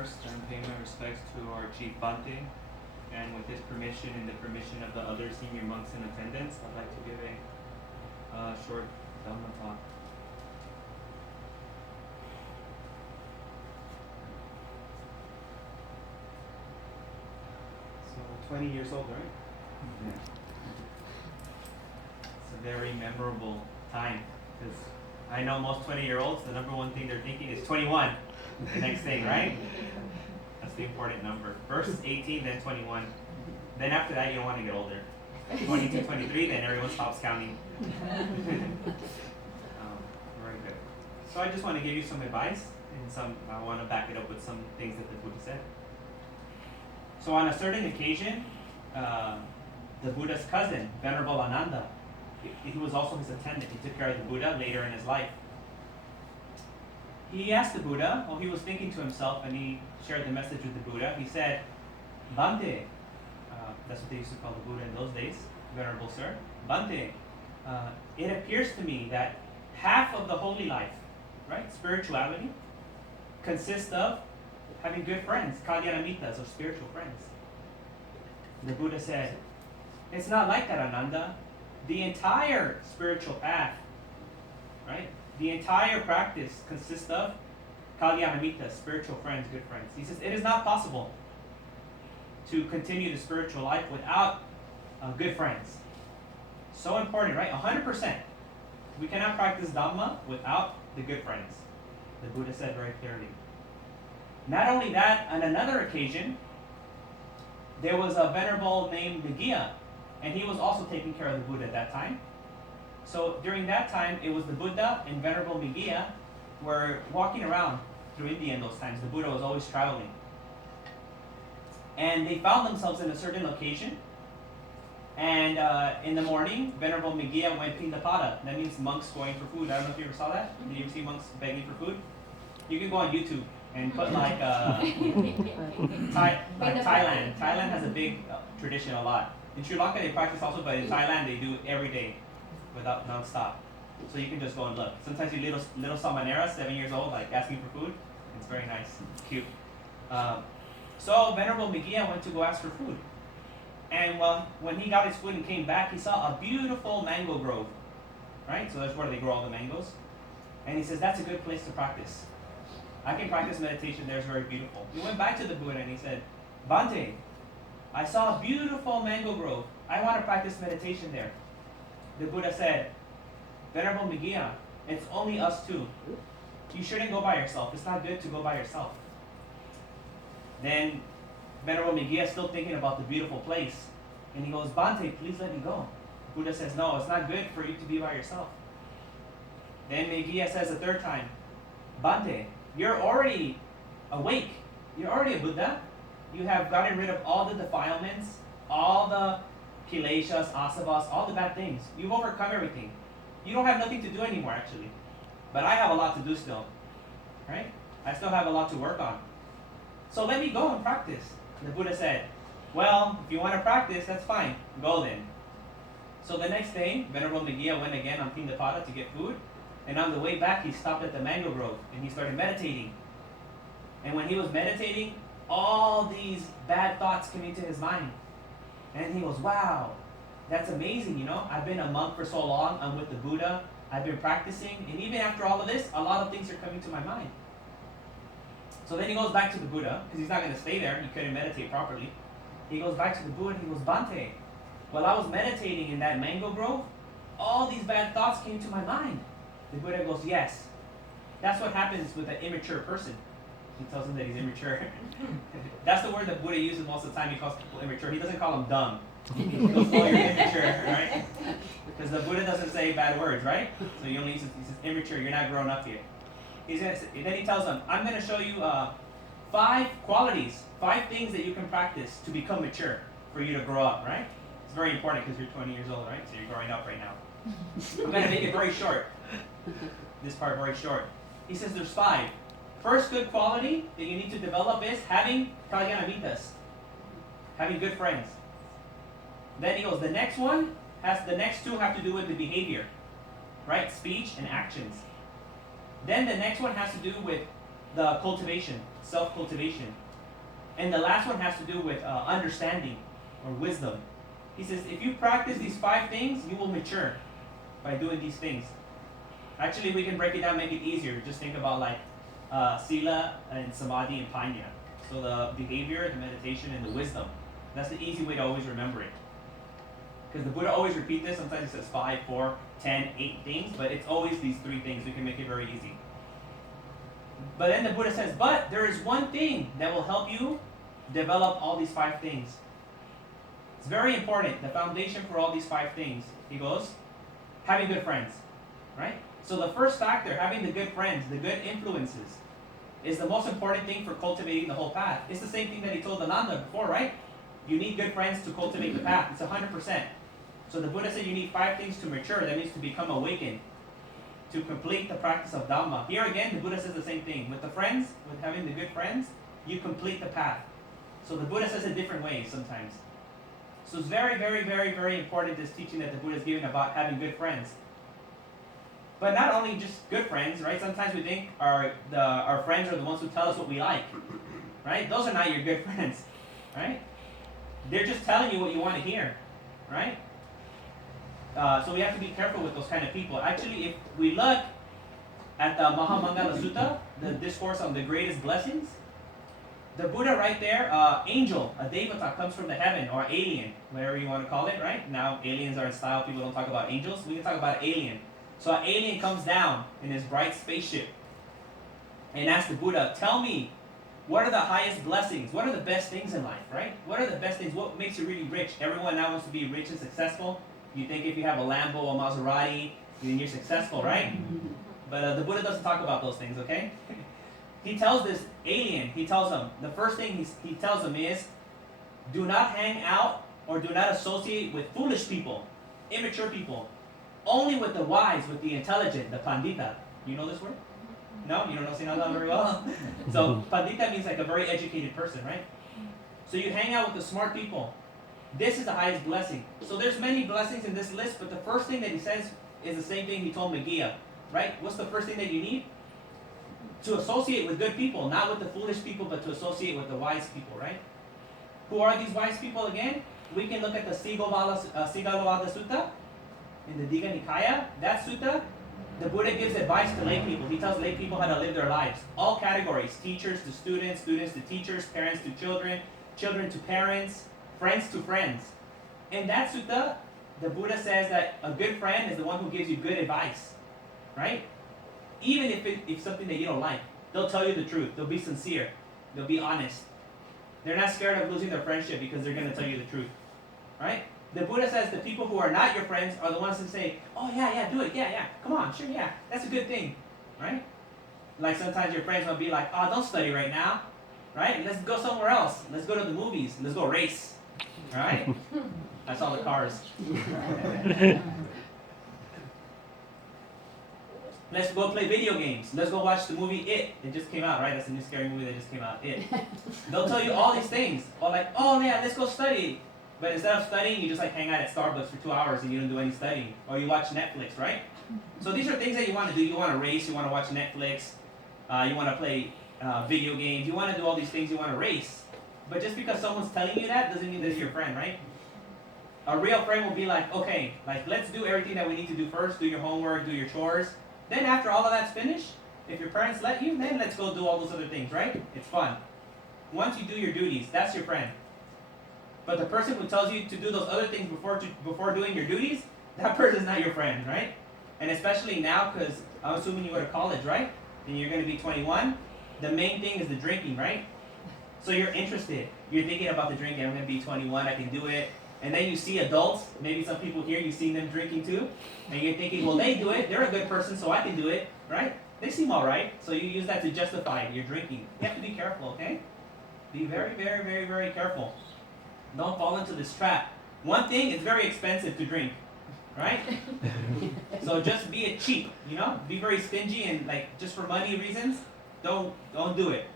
first and pay my respects to our Chief Bante, and with his permission and the permission of the other senior monks in attendance, I'd like to give a short Dhamma talk. So 20 years old, right? Yeah. It's a very memorable time because I know most 20-year-olds, the number one thing they're thinking is 21, the next thing, right? That's the important number. First 18, then 21. Then after that, you don't want to get older. 22, 23, then everyone stops counting. Very good. So I just want to give you some advice, and I want to back it up with some things that the Buddha said. So on a certain occasion, the Buddha's cousin, Venerable Ananda, he was also his attendant. He took care of the Buddha later in his life. He asked the Buddha, he was thinking to himself, and he shared the message with the Buddha. He said, Bante, that's what they used to call the Buddha in those days, Venerable Sir, Bante, it appears to me that half of the holy life, right, spirituality, consists of having good friends, kalyanamitas, or spiritual friends. The Buddha said, it's not like that, Ananda. The entire spiritual path, right, the entire practice consists of kalyanamitas, spiritual friends, good friends. He says, it is not possible to continue the spiritual life without good friends. So important, right? 100%. We cannot practice Dhamma without the good friends. The Buddha said very clearly. Not only that, on another occasion, there was a venerable named Nagiya, and he was also taking care of the Buddha at that time. So during that time, it was the Buddha and Venerable Nagiya were walking around through India in those times. The Buddha was always traveling. And they found themselves in a certain location. And in the morning, Venerable Nagiya went pindapada. That means monks going for food. I don't know if you ever saw that. Did you ever see monks begging for food? You can go on YouTube and put like Thailand. Thailand has a big tradition a lot. In Sri Lanka they practice also, but in Thailand they do it every day, without non-stop. So you can just go and look. Sometimes you little Samanera, 7 years old, like asking for food. It's very nice, cute. So Venerable Nagiya went to go ask for food. And when he got his food and came back, he saw a beautiful mango grove. Right? So that's where they grow all the mangoes. And he says, that's a good place to practice. I can practice meditation there, it's very beautiful. He went back to the Buddha and he said, Bante, I saw a beautiful mango grove. I want to practice meditation there. The Buddha said, Venerable Nagiya, it's only us two. You shouldn't go by yourself. It's not good to go by yourself. Then Venerable Nagiya is still thinking about the beautiful place. And he goes, Bante, please let me go. The Buddha says, no, it's not good for you to be by yourself. Then Nagiya says a third time, Bante, you're already awake. You're already a Buddha. You have gotten rid of all the defilements, all the kileshas, asavas, all the bad things. You've overcome everything. You don't have nothing to do anymore, actually. But I have a lot to do still. Right? I still have a lot to work on. So let me go and practice. The Buddha said, well, if you want to practice, that's fine. Go then. So the next day, Venerable Nagiya went again on Pindapada to get food. And on the way back, he stopped at the mango grove and he started meditating. And when he was meditating, all these bad thoughts came into his mind. And he goes, wow, that's amazing, you know. I've been a monk for so long. I'm with the Buddha. I've been practicing. And even after all of this, a lot of things are coming to my mind. So then he goes back to the Buddha, because he's not going to stay there. He couldn't meditate properly. He goes back to the Buddha and he goes, Bante, while I was meditating in that mango grove, all these bad thoughts came to my mind. The Buddha goes, yes. That's what happens with an immature person. He tells him that he's immature. That's the word that Buddha uses most of the time. He calls people immature. He doesn't call them dumb. He goes, oh, you're immature, right? Because the Buddha doesn't say bad words, right? So he only uses, he says, immature, you're not grown up yet. Then he tells them, I'm going to show you 5 qualities, 5 things that you can practice to become mature, for you to grow up, right? It's very important because you're 20 years old, right? So you're growing up right now. I'm going to make it very short. This part very short. He says there's 5. First good quality that you need to develop is having kalyanamitas, having good friends. Then he goes, the next 2 have to do with the behavior, right? Speech and actions. Then the next one has to do with the cultivation, self-cultivation. And the last one has to do with understanding or wisdom. He says, if you practice these 5 things, you will mature by doing these things. Actually, we can break it down, make it easier. Just think about like sila and samadhi and panya. So the behavior, the meditation, and the wisdom. That's the easy way to always remember it. Because the Buddha always repeats this. Sometimes he says 5, 4, 10, 8 things, but it's always these 3 things. We can make it very easy. But then the Buddha says, but there is one thing that will help you develop all these 5 things. It's very important. The foundation for all these 5 things. He goes, having good friends, right? So the first factor, having the good friends, the good influences, is the most important thing for cultivating the whole path. It's the same thing that he told Ananda before, right? You need good friends to cultivate the path. It's 100%. So the Buddha said you need 5 things to mature. That means to become awakened, to complete the practice of Dhamma. Here again, the Buddha says the same thing. With the friends, with having the good friends, you complete the path. So the Buddha says it different ways sometimes. So it's very, very, very, very important, this teaching that the Buddha is giving about having good friends. But not only just good friends, right? Sometimes we think our friends are the ones who tell us what we like, right? Those are not your good friends, right? They're just telling you what you want to hear, right? So we have to be careful with those kind of people. Actually, if we look at the Mahamangala Sutta, the discourse on the greatest blessings, the Buddha right there, angel, a devata, comes from the heaven, or alien, whatever you want to call it, right? Now aliens are in style, people don't talk about angels. We can talk about alien. So an alien comes down in his bright spaceship and asks the Buddha, tell me, what are the highest blessings? What are the best things in life, right? What are the best things? What makes you really rich? Everyone now wants to be rich and successful. You think if you have a Lambo, a Maserati, then you're successful, right? But the Buddha doesn't talk about those things, okay? He tells this alien, he tells him, the first thing he tells him is, do not hang out or do not associate with foolish people, immature people. Only with the wise, with the intelligent, the pandita. You know this word? No? You don't know Sinhala very well? So pandita means like a very educated person, right? So you hang out with the smart people. This is the highest blessing. So there's many blessings in this list, but the first thing that he says is the same thing he told Megillah, right? What's the first thing that you need? To associate with good people, not with the foolish people, but to associate with the wise people, right? Who are these wise people again? We can look at the Sigalovada Sutta in the Digha Nikaya. That sutta, the Buddha gives advice to lay people. He tells lay people how to live their lives. All categories, teachers to students, students to teachers, parents to children, children to parents, friends to friends. In that sutta, the Buddha says that a good friend is the one who gives you good advice, right? Even if it's something that you don't like, they'll tell you the truth. They'll be sincere. They'll be honest. They're not scared of losing their friendship because they're going to tell you the truth, right? The Buddha says the people who are not your friends are the ones who say, oh yeah, do it, yeah, come on, sure, yeah, that's a good thing, right? Like sometimes your friends will be like, oh, don't study right now, right? Let's go somewhere else. Let's go to the movies. Let's go race, right? I saw the cars. Let's go play video games. Let's go watch the movie It. It just came out, right? That's a new scary movie that just came out, It. They'll tell you all these things. Or like, oh yeah, let's go study. But instead of studying, you just like hang out at Starbucks for 2 hours and you don't do any studying. Or you watch Netflix, right? So these are things that you want to do. You want to race, you want to watch Netflix, you want to play video games, you want to do all these things, you want to race. But just because someone's telling you that doesn't mean they're your friend, right? A real friend will be like, okay, like let's do everything that we need to do first, do your homework, do your chores. Then after all of that's finished, if your parents let you, then let's go do all those other things, right? It's fun. Once you do your duties, that's your friend. But the person who tells you to do those other things before doing your duties, that person's not your friend, right? And especially now, because I'm assuming you go to college, right? And you're going to be 21. The main thing is the drinking, right? So you're interested. You're thinking about the drinking. I'm going to be 21. I can do it. And then you see adults, maybe some people here, you've seen them drinking too. And you're thinking, well, they do it. They're a good person, so I can do it, right? They seem all right. So you use that to justify your drinking. You have to be careful, okay? Be very, very, very, very careful. Don't fall into this trap. One thing, it's very expensive to drink, right? So just be it cheap, you know? Be very stingy and like just for money reasons, don't do it.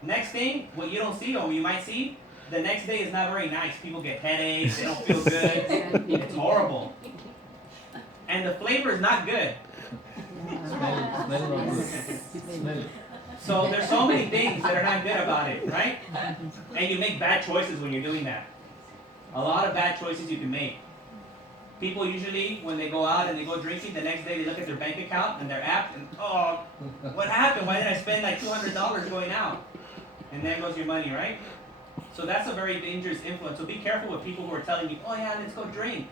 Next thing, what you don't see or you might see, the next day is not very nice. People get headaches, they don't feel good. It's horrible. And the flavor is not good. So there's so many things that are not good about it, right? And you make bad choices when you're doing that. A lot of bad choices you can make. People usually, when they go out and they go drinking, the next day they look at their bank account and their app and, oh, what happened? Why did I spend like $200 going out? And there goes your money, right? So that's a very dangerous influence. So be careful with people who are telling you, oh yeah, let's go drink.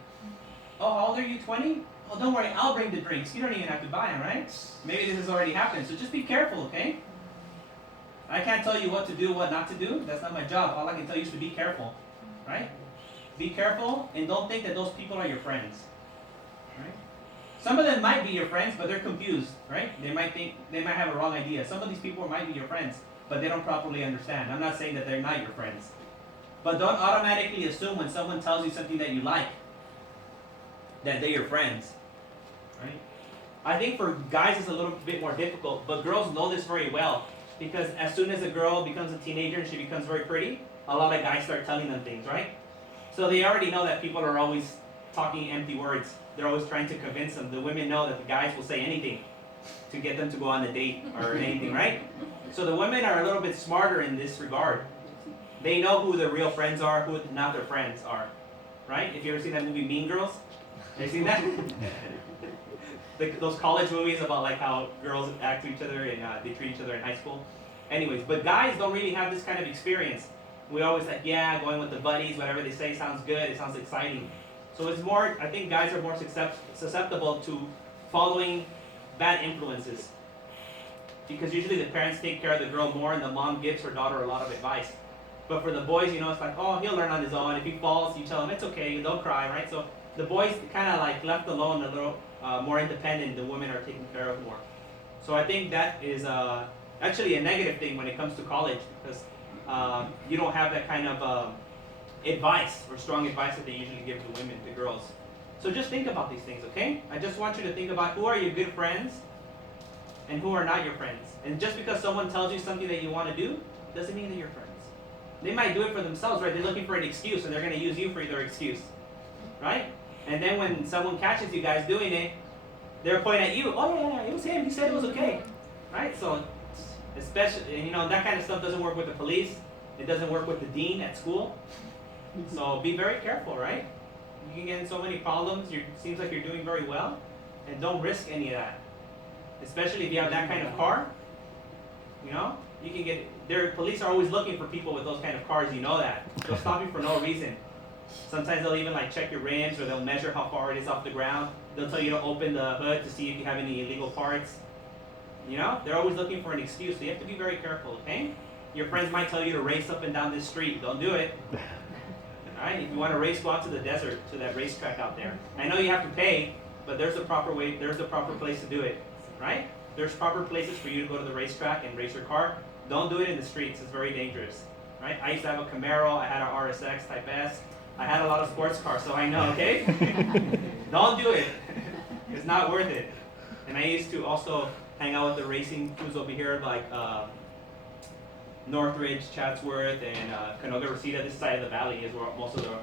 Oh, how old are you, 20? Oh, don't worry, I'll bring the drinks. You don't even have to buy them, right? Maybe this has already happened. So just be careful, okay? I can't tell you what to do, what not to do. That's not my job. All I can tell you is to be careful, right? Be careful and don't think that those people are your friends, right? Some of them might be your friends, but they're confused, right? They might have a wrong idea. Some of these people might be your friends, but they don't properly understand. I'm not saying that they're not your friends. But don't automatically assume when someone tells you something that you like, that they're your friends, right? I think for guys it's a little bit more difficult, but girls know this very well. Because as soon as a girl becomes a teenager and she becomes very pretty, a lot of guys start telling them things, right? So they already know that people are always talking empty words. They're always trying to convince them. The women know that the guys will say anything to get them to go on a date or anything, right? So the women are a little bit smarter in this regard. They know who their real friends are, who not their friends are, right? If you ever seen that movie Mean Girls, have you seen that? Those college movies about like how girls act to each other and they treat each other in high school. Anyways, but guys don't really have this kind of experience. We always like, yeah, going with the buddies, whatever they say sounds good, it sounds exciting. So it's more, I think guys are more susceptible to following bad influences. Because usually the parents take care of the girl more and the mom gives her daughter a lot of advice. But for the boys, you know, it's like, oh, he'll learn on his own. If he falls, you tell him, it's okay, don't cry, right? So the boys kind of like left alone a little more independent, the women are taken care of more. So I think that is actually a negative thing when it comes to college because you don't have that kind of advice or strong advice that they usually give to women, to girls. So just think about these things, okay? I just want you to think about who are your good friends and who are not your friends. And just because someone tells you something that you want to do, doesn't mean that you're friends. They might do it for themselves, right? They're looking for an excuse and they're going to use you for their excuse, right? And then when someone catches you guys doing it, they're pointing at you. Oh yeah, it was him. He said it was okay, right? So, especially, you know, that kind of stuff doesn't work with the police. It doesn't work with the dean at school. So be very careful, right? You can get in so many problems. It seems like you're doing very well, and don't risk any of that. Especially if you have that kind of car. You know, you can get. Police are always looking for people with those kind of cars. You know that. They'll stop you for no reason. Sometimes they'll even like check your rims or they'll measure how far it is off the ground. They'll tell you to open the hood to see if you have any illegal parts. You know, they're always looking for an excuse. So you have to be very careful, okay? Your friends might tell you to race up and down this street. Don't do it. Alright? If you want to race, go out to the desert, to that racetrack out there. I know you have to pay, but there's a proper way, there's a proper place to do it. Right? There's proper places for you to go to the racetrack and race your car. Don't do it in the streets. It's very dangerous. Right? I used to have a Camaro. I had an RSX Type S. I had a lot of sports cars, so I know, okay? Don't do it. It's not worth it. And I used to also hang out with the racing crews over here, like Northridge, Chatsworth, and Canoga Reseda. This side of the valley is where most of the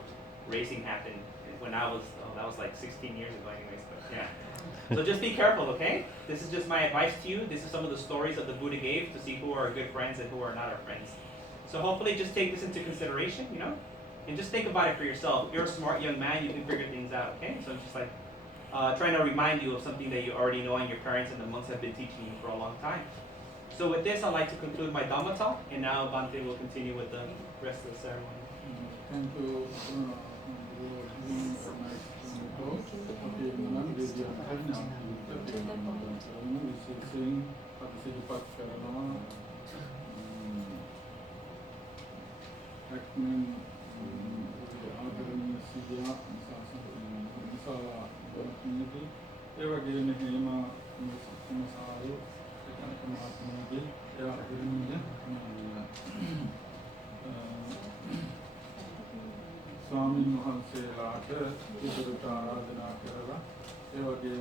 racing happened. When I was, that was like 16 years ago anyways, but yeah. So just be careful, okay? This is just my advice to you. This is some of the stories that the Buddha gave to see who are good friends and who are not our friends. So hopefully just take this into consideration, you know? And just think about it for yourself. If you're a smart young man, you can figure things out, okay? So I'm just like trying to remind you of something that you already know and your parents and the monks have been teaching you for a long time. So with this, I'd like to conclude my Dhamma talk, and now Bhante will continue with the rest of the ceremony. Thank you. ස්වාමීන් වහන්සේලාට ඉදිරියට ආරාධනා කරලා ඒ වගේම